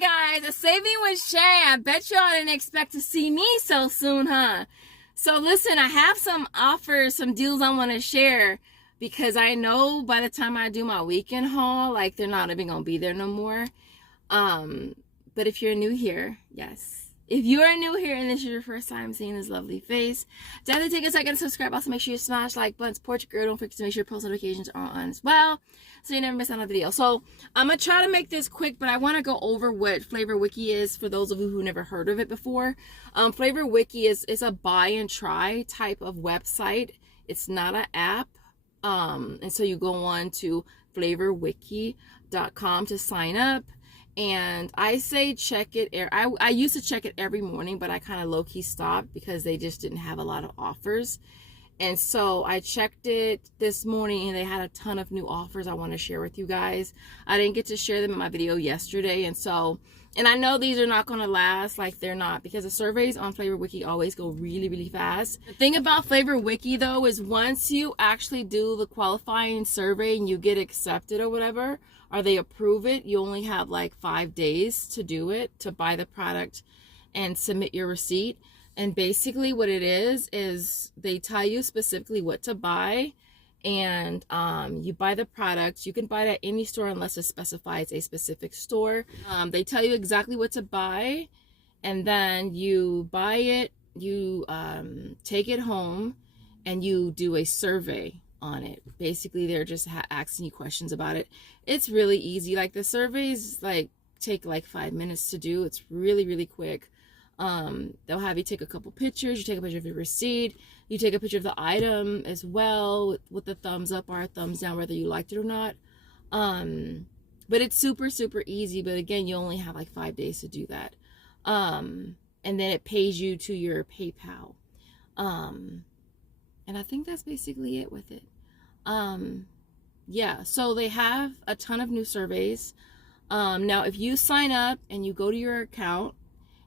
Hey guys, a saving with Shay. I bet y'all didn't expect to see me so soon, huh? So listen, I have some offers, some deals I want to share because I know by the time I do my weekend haul, like they're not even gonna be there no more. But if you're new here, yes. If you are new here and this is your first time seeing this lovely face, definitely take a second to subscribe. Also, make sure you smash like button, support your girl. Don't forget to make sure post notifications are on as well, so you never miss another video. So I'm gonna try to make this quick, but I want to go over what Flavor Wiki is for those of you who never heard of it before. Flavor Wiki is a buy and try type of website. It's not an app, and so you go on to flavorwiki.com to sign up. And I say check it. I used to check it every morning, but I kind of low-key stopped because they just didn't have a lot of offers. And so I checked it this morning and they had a ton of new offers I want to share with you guys. I didn't get to share them in my video yesterday. And I know these are not going to last, like they're not, because the surveys on Flavor Wiki always go really, really fast. The thing about Flavor Wiki though is once you actually do the qualifying survey and you get accepted or whatever, or they approve it, you only have like 5 days to do it, to buy the product and submit your receipt. And basically what it is they tell you specifically what to buy, and you buy the product. You can buy it at any store unless it specifies a specific store. They tell you exactly what to buy, and then you buy it, you take it home, and you do a survey on it. Basically they're just asking you questions about it. It's really easy. Like the surveys like take like 5 minutes to do. It's really, really quick. They'll have you take a couple pictures. You take a picture of your receipt. You take a picture of the item as well with the thumbs up or thumbs down, whether you liked it or not. But it's super, super easy. But again, you only have like 5 days to do that. And then it pays you to your PayPal. And I think that's basically it with it. Yeah, so they have a ton of new surveys. Now, if you sign up and you go to your account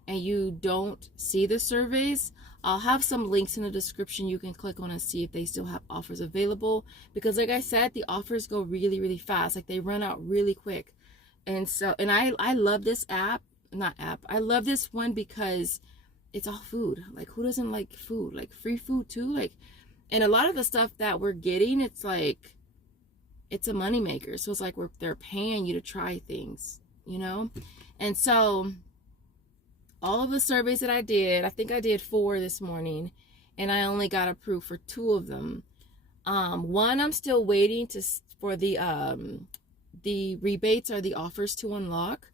and you don't see the surveys, I'll have some links in the description you can click on and see if they still have offers available. Because like I said, the offers go really, really fast. Like they run out really quick. And so, and I love this app, I love this one because it's all food. Like who doesn't like food? Like free food too. Like, and a lot of the stuff that we're getting, it's like, it's a moneymaker. So it's like they're paying you to try things, you know? And so all of the surveys that I did, I think I did 4 this morning, and I only got approved for 2 of them. One, I'm still waiting for the rebates or the offers to unlock,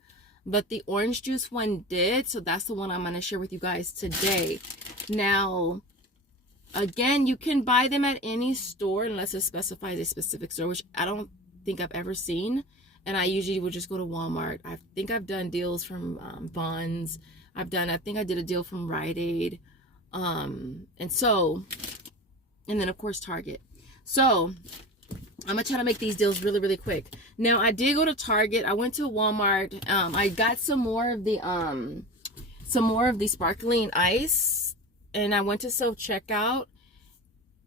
but the orange juice one did. So that's the one I'm going to share with you guys today. Now, again, you can buy them at any store unless it specifies a specific store, which I don't think I've ever seen. And I usually would just go to Walmart. I think I've done deals from Vons. I think I did a deal from Rite Aid. And then of course Target. So I'm gonna try to make these deals really, really quick. Now I did go to Target. I went to Walmart. I got some more of the sparkling ice, and I went to self-checkout,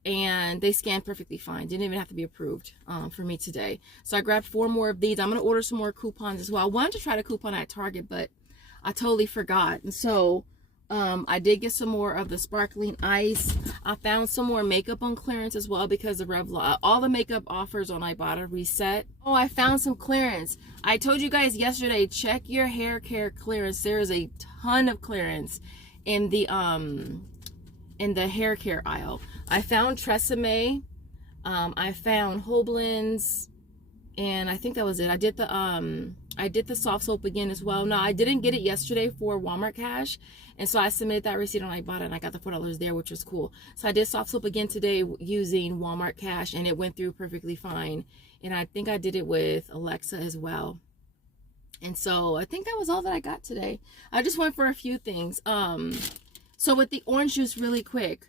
and they scanned perfectly fine. Didn't even have to be approved for me today. So I grabbed 4 more of these. I'm gonna order some more coupons as well. I wanted to try to coupon at Target, but I totally forgot. And so I did get some more of the sparkling ice. I found some more makeup on clearance as well because the Revlon, all the makeup offers on Ibotta reset. Oh, I found some clearance. I told you guys yesterday, check your hair care clearance. There is a ton of clearance in the hair care aisle. I found Tresemme. I found Hoblin's, and I think that was it. I did the soft soap again as well. No, I didn't get it yesterday for Walmart cash, and so I submitted that receipt on Ibotta, and I got the $4 there, which was cool. So I did soft soap again today using Walmart cash, and it went through perfectly fine. And I think I did it with Alexa as well. And so I think that was all that I got today. I just went for a few things. So with the orange juice, really quick,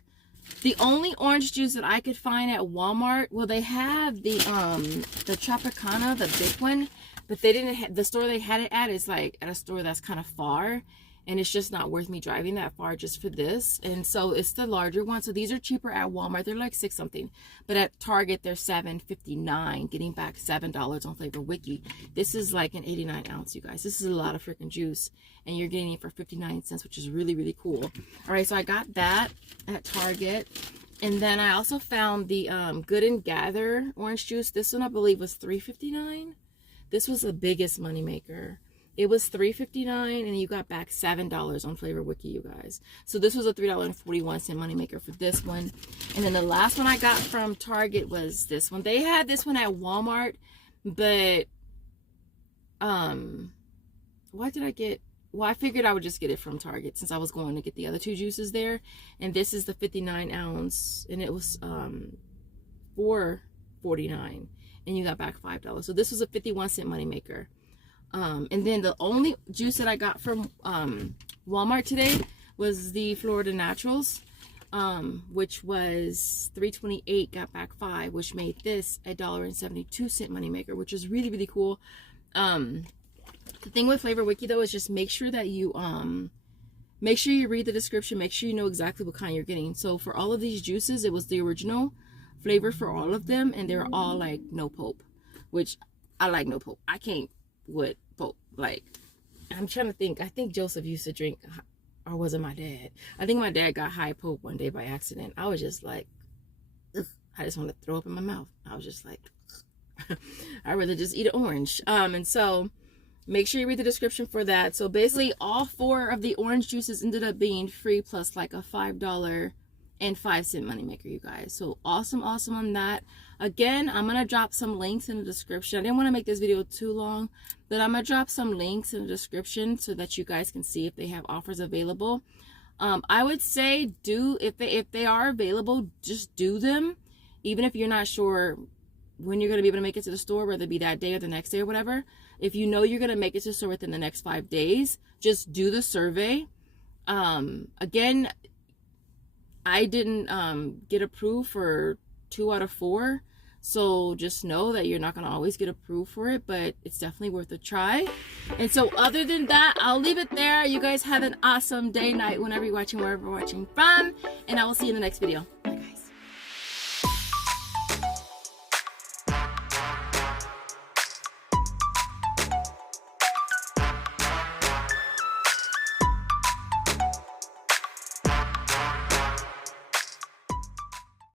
the only orange juice that I could find at Walmart, well, they have the Tropicana, the big one, but they didn't have, the store they had it at is like at a store that's kind of far, and it's just not worth me driving that far just for this. And so it's the larger one. So these are cheaper at Walmart. They're like $6 something, but at Target they're $7.59, getting back $7 on Flavor Wiki. This is like an 89 ounce, you guys. This is a lot of freaking juice, and you're getting it for 59 cents, which is really, really cool. All right, so I got that at Target. And then I also found the Good and Gather orange juice. This one I believe was $3.59. This was the biggest moneymaker. It was $3.59, and you got back $7 on Flavor Wiki, you guys. So this was a $3.41 moneymaker for this one. And then the last one I got from Target was this one. They had this one at Walmart, but what did I get? Well, I figured I would just get it from Target since I was going to get the other two juices there. And this is the 59 ounce, and it was $4.49, and you got back $5. So this was a 51-cent moneymaker. And then the only juice that I got from Walmart today was the Florida Naturals, which was $3.28, got back $5, which made this a $1.72 moneymaker, which is really, really cool. The thing with Flavor Wiki though is just make sure that you read the description, make sure you know exactly what kind you're getting. So for all of these juices, it was the original flavor for all of them, and they're all like no pulp, which I like no pulp. I can't with pulp. Like, I'm trying to think. I think Joseph used to drink, or was it my dad? I think my dad got high pulp one day by accident. I was just like, ugh, I just want to throw up in my mouth. I was just like, I'd rather just eat an orange. And so make sure you read the description for that. So basically all 4 of the orange juices ended up being free, plus like a $5.05 moneymaker, you guys. So awesome on that. Again, I'm gonna drop some links in the description. I didn't want to make this video too long, but I'm gonna drop some links in the description so that you guys can see if they have offers available. I would say if they are available, just do them, even if you're not sure when you're going to be able to make it to the store, whether it be that day or the next day or whatever. If you know you're going to make it to the store within the next 5 days, just do the survey. Again, I didn't get approved for 2 out of 4, so just know that you're not going to always get approved for it, but it's definitely worth a try. And so other than that, I'll leave it there. You guys have an awesome day, night, whenever you're watching, wherever you're watching from, and I will see you in the next video.